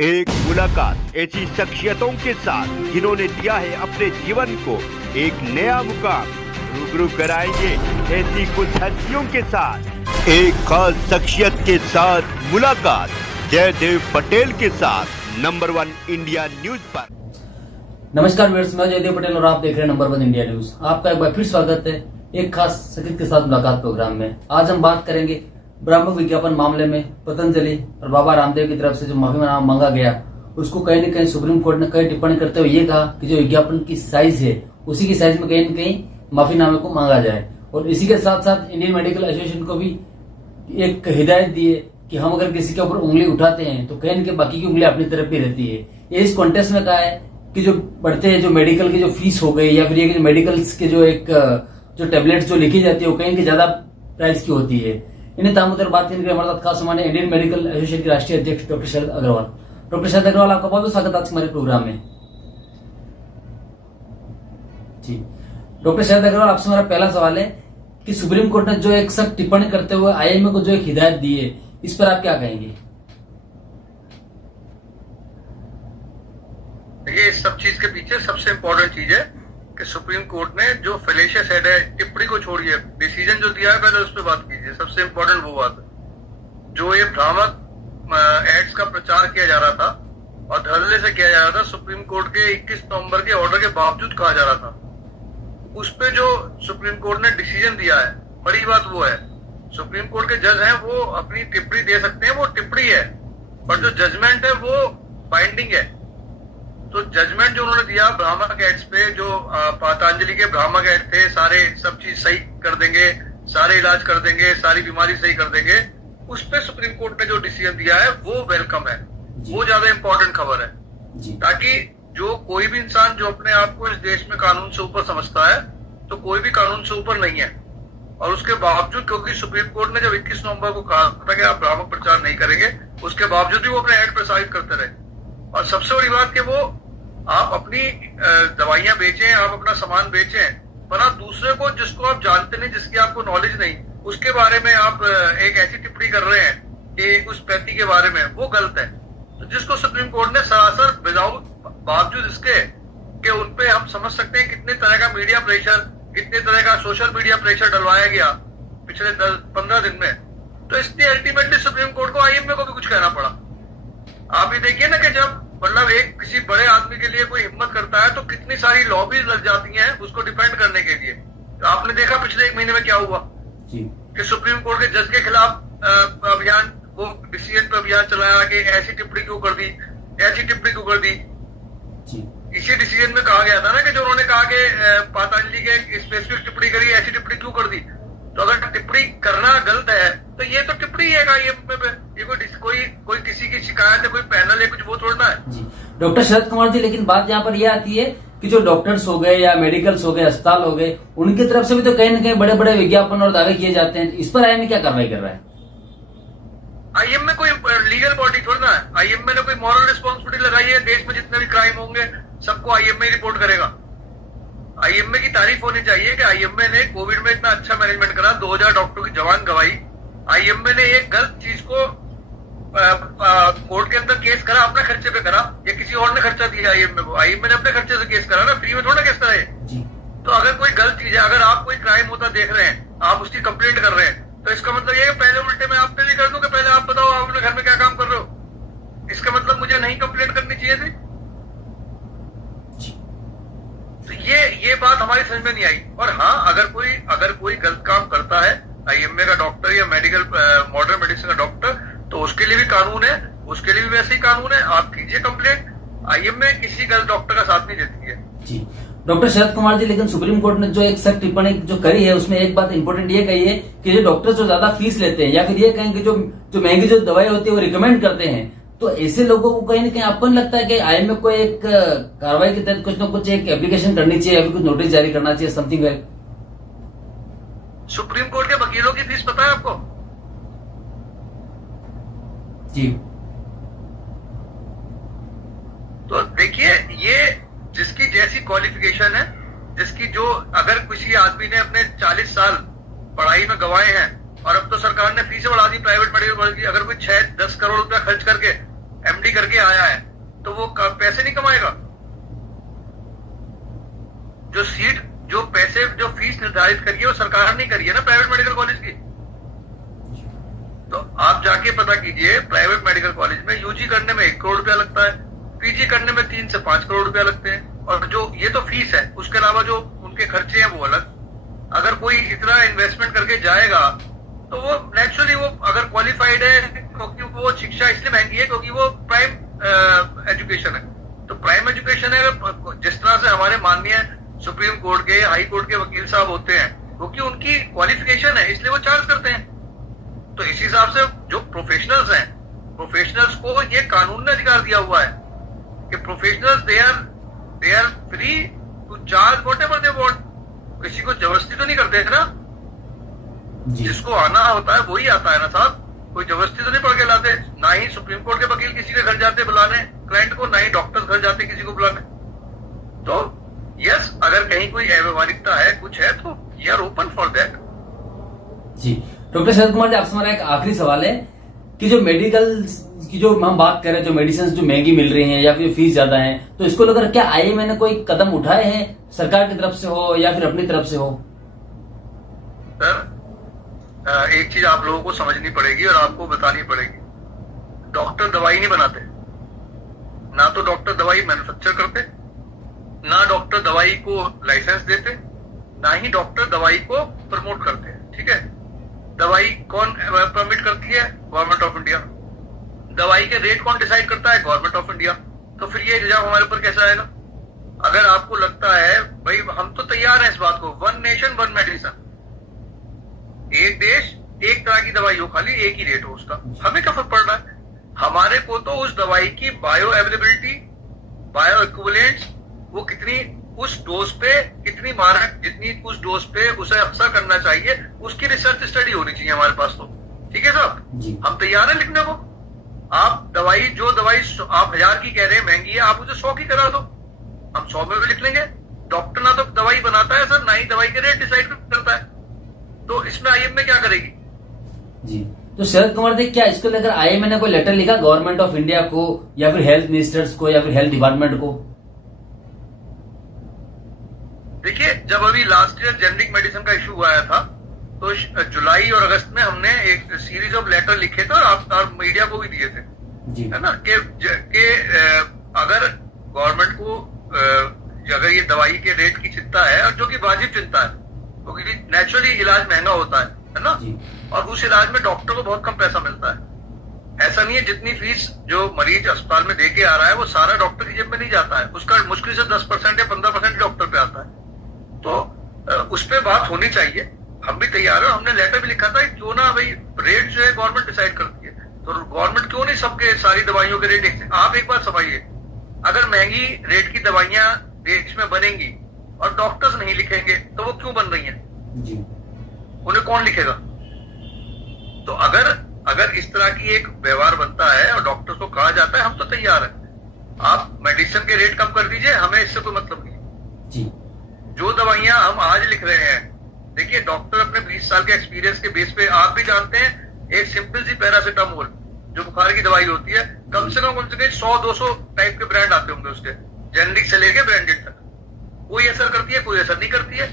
एक मुलाकात ऐसी शख्सियतों के साथ जिन्होंने दिया है अपने जीवन को एक नया मुकाम। रूबरू कराएंगे ऐसी कुछ हस्तियों के साथ एक खास शख्सियत के साथ मुलाकात जयदेव पटेल के साथ नंबर 1 इंडिया न्यूज पर। नमस्कार व्यूअर्स, मैं जयदेव पटेल और आप देख रहे हैं नंबर 1 इंडिया न्यूज। आपका एक बार फिर स्वागत है एक खास शख्सियत के साथ मुलाकात प्रोग्राम में। आज हम बात करेंगे भ्रामक विज्ञापन मामले में पतंजलि और बाबा रामदेव की तरफ से जो माफीनामा मांगा गया, उसको कहीं न कहीं सुप्रीम कोर्ट ने कई टिप्पणी करते हुए ये कहा कि जो विज्ञापन की साइज है उसी की साइज में कहीं न कहीं माफीनामे को मांगा जाए। और इसी के साथ साथ इंडियन मेडिकल एसोसिएशन को भी एक हिदायत दी है कि हम अगर किसी के ऊपर उंगली उठाते हैं तो कहीं न कहीं बाकी की उंगली अपनी तरफ भी रहती है। ये इस कॉन्टेक्स्ट में कहा है कि जो बढ़ते हैं जो मेडिकल की जो फीस हो गई या फिर ये जो मेडिकल्स के जो एक जो टेबलेट्स जो लिखी जाती है वो कहीं ज्यादा प्राइस की होती है। इन्हें तामुद्दर बात करने के लिए हमारे साथ खास मेहमान इंडियन मेडिकल एसोसिएशन के राष्ट्रीय अध्यक्ष डॉक्टर शरद अग्रवाल। डॉक्टर शरद अग्रवाल, आपका बहुत बहुत स्वागत आज हमारे प्रोग्राम में। जी डॉक्टर शरद अग्रवाल, आपसे हमारा पहला सवाल है कि सुप्रीम कोर्ट ने जो एक सख्त टिप्पणी करते हुए आईएमए को जो एक हिदायत दी है, इस पर आप क्या कहेंगे? देखिए, इस सब चीज के पीछे सबसे इम्पोर्टेंट चीज है कि सुप्रीम कोर्ट ने जो फेलेशियस हेड है, टिप्पणी को छोड़िए, डिसीजन जो दिया है पहले उस पर बात कीजिए। सबसे इम्पोर्टेंट वो बात है जो ये भ्रामक एड्स का प्रचार किया जा रहा था और धड़ल्ले से किया जा रहा था, सुप्रीम कोर्ट के 21 नवंबर के ऑर्डर के बावजूद कहा जा रहा था, उस पे जो सुप्रीम कोर्ट ने डिसीजन दिया है, बड़ी बात वो है सुप्रीम कोर्ट के जज हैं वो अपनी टिप्पणी दे सकते हैं, वो टिप्पणी है, पर जो जजमेंट है वो बाइंडिंग है। तो जजमेंट जो उन्होंने दिया भ्रामक एड्स पे, जो पतंजलि के भ्रामक एड थे, सारे सब चीज सही कर देंगे, सारे इलाज कर देंगे, सारी बीमारी सही कर देंगे, उस पे सुप्रीम कोर्ट ने जो डिसीजन दिया है वो वेलकम है, वो ज्यादा इंपॉर्टेंट खबर है। ताकि जो कोई भी इंसान जो अपने आप को इस देश में कानून से ऊपर समझता है, तो कोई भी कानून से ऊपर नहीं है, और उसके बावजूद, क्योंकि सुप्रीम कोर्ट ने जब 21 नवंबर को कहा था कि आप भ्रामक प्रचार नहीं करेंगे, उसके बावजूद भी वो अपने एड प्रसारित करते रहे। और सबसे बड़ी बात कि वो आप अपनी दवाइयां बेचें, आप अपना सामान बेचें, पर आप दूसरे को, जिसको आप जानते नहीं, जिसकी आपको नॉलेज नहीं, उसके बारे में आप एक ऐसी टिप्पणी कर रहे हैं कि उस व्यक्ति के बारे में, वो गलत है। तो जिसको सुप्रीम कोर्ट ने सरासर विदाउट, बावजूद इसके कि उनपे हम समझ सकते हैं कितने तरह का मीडिया प्रेशर, कितने तरह का सोशल मीडिया प्रेशर डलवाया गया पिछले 10-15 दिन में, तो इसलिए अल्टीमेटली सुप्रीम कोर्ट को आईएमए को भी कुछ कहना पड़ा। आप ये देखिए ना कि जब मतलब एक किसी बड़े आदमी के लिए कोई हिम्मत करता है तो कितनी सारी लॉबीज लग जाती हैं उसको डिफेंड करने के लिए। तो आपने देखा पिछले 1 महीने में क्या हुआ कि सुप्रीम कोर्ट के जज के खिलाफ अभियान, वो डिसीजन पे अभियान चलाया कि ऐसी टिप्पणी क्यों कर दी, ऐसी टिप्पणी क्यों कर दी। इसी डिसीजन में कहा गया था ना कि जो उन्होंने कहा कि पतंजलि के स्पेसिफिक टिप्पणी करी, ऐसी टिप्पणी क्यों कर दी। तो अगर टिप्पणी करना गलत है तो ये तो टिप्पणी है आईएमए पे, ये कोई किसी की शिकायत है, कोई पैनल है, कुछ वो छोड़ना है। जी डॉक्टर शरद कुमार जी, लेकिन बात यहाँ पर यह आती है कि जो डॉक्टर्स हो गए या मेडिकल्स हो गए, अस्पताल हो गए, उनकी तरफ से भी तो कहीं न कहीं बड़े बड़े विज्ञापन और दावे किए जाते हैं। इस पर आईएमए क्या कार्रवाई कर रहा है? आईएमए कोई लीगल बॉडी छोड़ना है, आईएमए ने कोई मॉरल रिस्पॉन्सिबिलिटी लगाई है, देश में जितने भी क्राइम होंगे सबको आईएमए रिपोर्ट करेगा। आईएमए की तारीफ होनी चाहिए कि आईएमए ने कोविड में इतना अच्छा मैनेजमेंट करा, 2000 डॉक्टरों की जान गंवाई। आईएमए ने एक गलत चीज को कोर्ट के अंदर केस करा, अपने खर्चे पे करा, या किसी और ने खर्चा दिया आईएमए को, आईएमए ने अपने खर्चे से केस करा ना, फ्री में थोड़ा केस करा है। तो अगर कोई गलत चीज है, अगर आप कोई क्राइम होता देख रहे हैं, आप उसकी कंप्लेंट कर रहे हैं, तो इसका मतलब ये है कि पहले उल्टे में आप पे भी कर दूं कि पहले आप बताओ आप अपने घर में क्या काम कर रहे हो। इसका मतलब मुझे नहीं कंप्लेंट करनी चाहिए थी। तो ये बात हमारी समझ में नहीं आई। और हाँ, अगर कोई गलत काम करता है आईएमए का डॉक्टर या मेडिकल मॉडर्न मेडिसिन का डॉक्टर, तो उसके लिए भी कानून है, उसके लिए भी वैसे ही कानून है, आप कीजिए कंप्लेंट। आईएमए किसी गलत डॉक्टर का साथ नहीं देती है। जी डॉक्टर शरद कुमार जी, लेकिन सुप्रीम कोर्ट ने जो एक सख्त टिप्पणी जो करी है उसमें एक बात इंपॉर्टेंट ये कही है कि जो डॉक्टर जो ज्यादा फीस लेते हैं या फिर ये कहें कि जो महंगी जो दवाई होती है वो रिकमेंड करते हैं, तो ऐसे लोगों को कहीं ना कहीं आपको लगता है कि आईएमए को एक कार्रवाई के तहत कुछ न कुछ एक एप्लीकेशन करनी चाहिए या फिर कुछ नोटिस जारी करना चाहिए, समथिंग वेल? सुप्रीम कोर्ट के वकीलों की फीस पता है आपको? जी तो देखिए, ये जिसकी जैसी क्वालिफिकेशन है, जिसकी जो, अगर किसी आदमी ने अपने 40 साल पढ़ाई में गंवाए हैं और अब तो सरकार ने फीस बढ़ा दी प्राइवेट मेडिकल कॉलेज की, अगर कोई 6-10 करोड़ रुपया खर्च करके एमडी PhD करके आया है तो वो पैसे नहीं कमाएगा? जो सीट, जो पैसे, जो फीस निर्धारित करी है वो सरकार नहीं करी है ना प्राइवेट मेडिकल कॉलेज की। तो आप जाके पता कीजिए, प्राइवेट मेडिकल कॉलेज में यूजी करने में 1 करोड़ रुपया लगता है, पीजी करने में 3 से 5 करोड़ रुपया लगते हैं, और जो ये तो फीस है, उसके अलावा जो उनके खर्चे हैं वो अलग। अगर कोई इतना इन्वेस्टमेंट करके जाएगा तो वो नेचुरली, वो अगर क्वालिफाइड है, क्योंकि वो शिक्षा इसलिए महंगी है क्योंकि वो प्राइम एजुकेशन है। तो प्राइम एजुकेशन है, जिस तरह से हमारे माननीय सुप्रीम कोर्ट के, हाई कोर्ट के वकील साहब होते हैं, क्योंकि उनकी क्वालिफिकेशन है इसलिए वो चार्ज करते हैं। तो इस हिसाब से जो प्रोफेशनल्स हैं, प्रोफेशनल्स को ये कानून ने अधिकार दिया हुआ है कि professionals they are free to charge whatever they want. किसी को जबरदस्ती तो नहीं करते है ना, जिसको आना होता है वही आता है ना साहब, कोई जबरदस्ती तो नहीं पढ़ के लाते। ना ही सुप्रीम कोर्ट के वकील किसी के घर जाते बुलाने क्लाइंट को, ना ही डॉक्टर घर जाते किसी को बुलाने। तो यस, अगर कहीं कोई अव्यवहारिकता है, कुछ है, तो we are open for that. जी डॉक्टर शरद कुमार जी, आपसे हमारा एक आखिरी सवाल है कि जो मेडिकल की जो हम बात कर रहे हैं, जो मेडिसिन जो महंगी मिल रही हैं या फिर फीस ज्यादा है, तो इसको लेकर क्या IIMA ने कोई कदम उठाए हैं, सरकार की तरफ से हो या फिर अपनी तरफ से हो? सर, एक चीज आप लोगों को समझनी पड़ेगी और आपको बतानी पड़ेगी, डॉक्टर दवाई नहीं बनाते, ना तो डॉक्टर दवाई मैन्युफैक्चर करते, ना डॉक्टर दवाई को लाइसेंस देते, ना ही डॉक्टर दवाई को प्रमोट करते हैं। ठीक है, दवाई कौन परमिट करती है? Government of India. दवाई के रेट कौन डिसाइड करता है? Government of India. तो फिर ये इल्जाम हमारे ऊपर कैसे आएगा? अगर आपको लगता है, भाई हम तो तैयार हैं इस बात को, 1 नेशन 1 मेडिसिन, एक देश एक तरह की दवाई हो, खाली एक ही रेट हो उसका, हमें क्या फर्क पड़ रहा है? हमारे को तो उस दवाई की बायो अवेलेबिलिटी, बायो इक्विवेलेंट्स, वो कितनी उस डोज पे कितनी मारक, जितनी उस डोज पे उसे असर करना चाहिए, उसकी रिसर्च स्टडी होनी चाहिए हमारे पास। तो ठीक है साहब, हम तैयार हैं लिखने को। आप दवाई, जो दवाई आप 1000 की कह रहे हैं महंगी है, आप उसे 100 की करा दो, हम 100 में भी लिख लेंगे। डॉक्टर ना तो दवाई बनाता है सर, ना ही दवाई के रेट डिसाइड करता है, तो इसमें IIMA क्या करेगी? जी, तो शरद कुमार जी, क्या इसको लेकर IIMA ने कोई लेटर लिखा गवर्नमेंट ऑफ इंडिया को या फिर हेल्थ मिनिस्टर्स को या फिर हेल्थ डिपार्टमेंट को? देखिए, जब अभी लास्ट ईयर जेनरिक मेडिसिन का इशू आया था, तो जुलाई और अगस्त में हमने एक सीरीज ऑफ लेटर लिखे थे और मीडिया को भी दिए थे, है ना, कि अगर गवर्नमेंट को अगर ये दवाई के रेट की चिंता है, और जो कि वाजिब चिंता है, क्योंकि नेचुरली इलाज महंगा होता है ना, और उस इलाज में डॉक्टर को बहुत कम पैसा मिलता है। ऐसा नहीं है, जितनी फीस जो मरीज अस्पताल में दे के आ रहा है वो सारा डॉक्टर की जेब में नहीं जाता है, उसका मुश्किल से 10% या 15% डॉक्टर पे आता है। तो उस पर बात होनी चाहिए, हम भी तैयार हैं। हमने लेटर भी लिखा था, क्यों ना भाई रेट जो है गवर्नमेंट डिसाइड करती है, तो गवर्नमेंट क्यों नहीं सबके सारी दवाइयों के रेट आप एक बार समझिए, अगर महंगी रेट की दवाइयां देश में बनेंगी और डॉक्टर्स नहीं लिखेंगे तो वो क्यों बन रही हैं? उन्हें कौन लिखेगा? तो अगर इस तरह की एक व्यवहार बनता है और डॉक्टर्स को कहा जाता है हम तो तैयार हैं, आप मेडिसिन के रेट कम कर दीजिए, हमें इससे कोई मतलब नहीं। जो दवाइयां हम आज लिख रहे हैं, देखिए डॉक्टर अपने 20 साल के एक्सपीरियंस के बेस पे, आप भी जानते हैं, एक सिंपल सी पैरासिटामोल जो बुखार की दवाई होती है, कम से कम 100-200 टाइप के ब्रांड आते होंगे उसके, जेनरिक से लेके ब्रांडेड तक। कोई असर करती है, कोई असर नहीं करती है।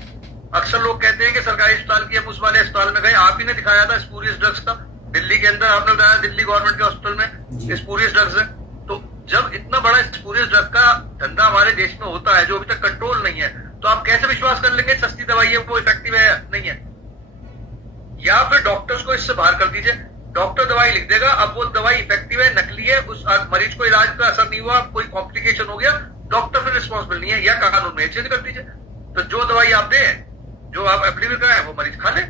अक्सर लोग कहते हैं कि सरकारी अस्पताल की, हम उस वाले अस्पताल में गए, आप ही ने दिखाया था स्पूरियस ड्रग्स का, दिल्ली के अंदर आपने बताया दिल्ली गवर्नमेंट के हॉस्पिटल में स्पूरियस ड्रग्स है। तो जब इतना बड़ा स्पूरियस ड्रग का धंधा हमारे देश में होता है जो अभी तक कंट्रोल नहीं है, तो आप कैसे विश्वास कर लेंगे सस्ती दवाई है वो इफेक्टिव है या नहीं है? या फिर डॉक्टर्स को इससे बाहर कर दीजिए, डॉक्टर दवाई लिख देगा, अब वो दवाई इफेक्टिव है, नकली है, उस मरीज को इलाज का असर नहीं हुआ, कोई कॉम्प्लिकेशन हो गया, डॉक्टर फिर रिस्पॉन्सिबल नहीं है, या कानून में चेंज कर दीजिए। तो जो दवाई आप दें, जो आप एप्लीकेट कराएं, वो मरीज खा ले।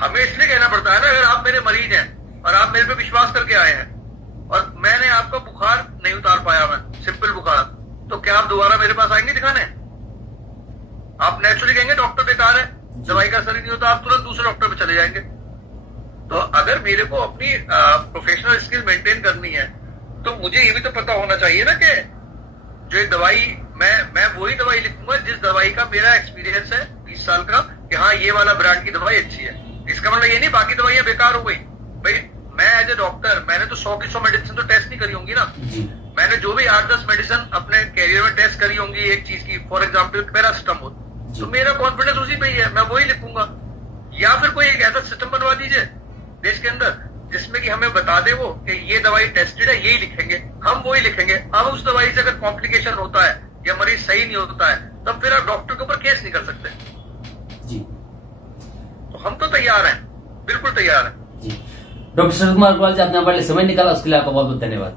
हमें इसलिए कहना पड़ता है ना, अगर आप मेरे मरीज हैं और आप मेरे पे विश्वास करके आए हैं और मैंने आपका बुखार नहीं उतार पाया, मैं सिंपल बुखार, तो क्या आप दोबारा मेरे पास आएंगे दिखाने? आप नेचुरली कहेंगे डॉक्टर बेकार है, दवाई का असर ही नहीं होता, आप तुरंत दूसरे डॉक्टर पे चले जाएंगे। तो अगर मेरे को अपनी प्रोफेशनल स्किल मेंटेन करनी है, तो मुझे ये भी तो पता होना चाहिए ना कि जो दवाई मैं वही दवाई लिखूंगा जिस दवाई का मेरा एक्सपीरियंस है 20 साल का, कि हाँ ये वाला ब्रांड की दवाई अच्छी है। इसका मतलब ये नहीं बाकी दवाइयां बेकार हो गई। भाई मैं एज ए डॉक्टर मैंने तो 100 की 100 मेडिसिन तो टेस्ट नहीं करी होंगी ना। जी। मैंने जो भी 8-10 मेडिसिन अपने कैरियर में टेस्ट करी होंगी एक चीज की, फॉर एग्जाम्पल पैरासिटामोल, तो मेरा कॉन्फिडेंस उसी पे ही है, मैं वही लिखूंगा। या फिर कोई एक ऐसा सिस्टम बनवा दीजिए देश के अंदर जिसमें कि हमें बता दे वो कि ये दवाई टेस्टेड है, यही लिखेंगे, हम वही लिखेंगे। अब उस दवाई से अगर कॉम्प्लिकेशन होता है या मरीज सही नहीं होता है तब फिर आप डॉक्टर के ऊपर केस नहीं कर सकते। जी। तो हम तो तैयार हैं, बिल्कुल तैयार हैं। जी। डॉक्टर शरद कुमार अग्रवाल जी, आपने हमारे लिए समय निकाला, उसके लिए आपका बहुत बहुत धन्यवाद।